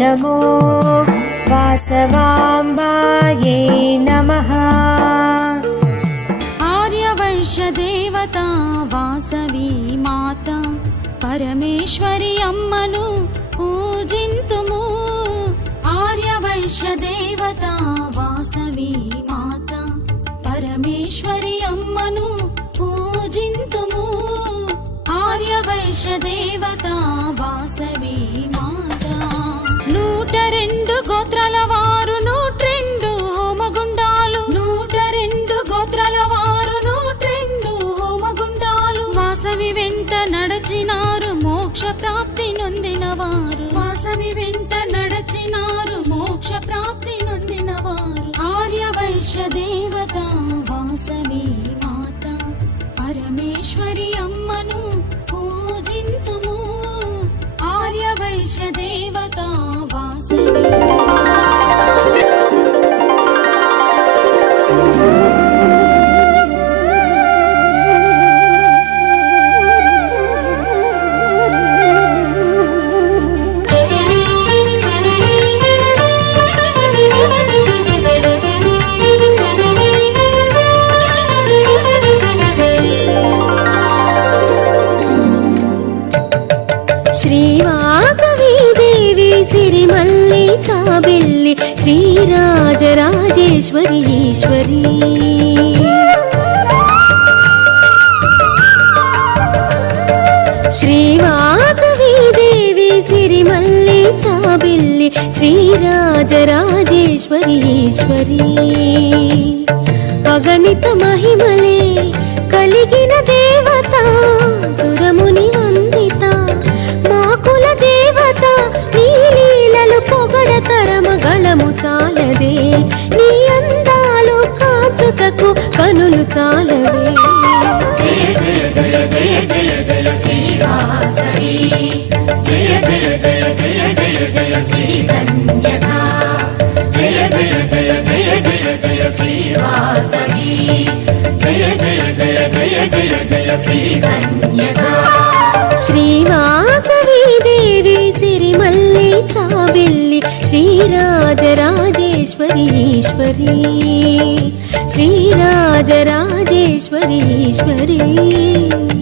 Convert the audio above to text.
नमो वासवाम्बायै नमः। आर्यवैश्यदेवता वासवी माता परमेश्वरी अम्मनु पूजिन्तुमु। आर्यवैश्यदेवता वासवी माता परमेश्वरी अम्मनु पूजिन्तुमु। आर्यवैश्यदेवता वासवी माता 102 గోత్రాల వారు 102 హోమగుండాలు 102 గోత్రాల వారు 102 హోమగుండాలు వాసవి వెంట నడచినారు మోక్ష ప్రాప్తి నొందినవారు వాసవి వెంట నడచినారు మోక్ష ప్రాప్తి నొందినవారు ఆర్యవైశ్య దేవత వాసవి మాత పరమేశ్వరి అమ్మను పూజింతుము ఆర్యవైశ్య దేవత వాసవి श्रीराजराजेश्वरी ईश्वरी श्रीवासवी देवी सिरिमल्ली चाबिल्ली श्रीराजराजेश्वरी ईश्वरी अगणित महिमले कलिगिन देवता सुरमुनि वंदिता माकुल देवता नीलीललु పొగడతరమగళము చాలదే నీ అందాలు కాచుటకు కనులు చాలవే జయ జయ జయ జయ జయ జయ శ్రీవాసవి జయ జయ జయ జయ జయ జయ శ్రీ కన్యకా జయ జయ జయ జయ జయ జయ శ్రీవాసవి జయ జయ జయ జయ జయ జయ శ్రీ కన్యకా శ్రీవాసవి దేవి సిరిమల్లి చాబిల్లి श्रीराजराजेश्वरी ईश्वरी श्रीराजराजेश्वरी ईश्वरी।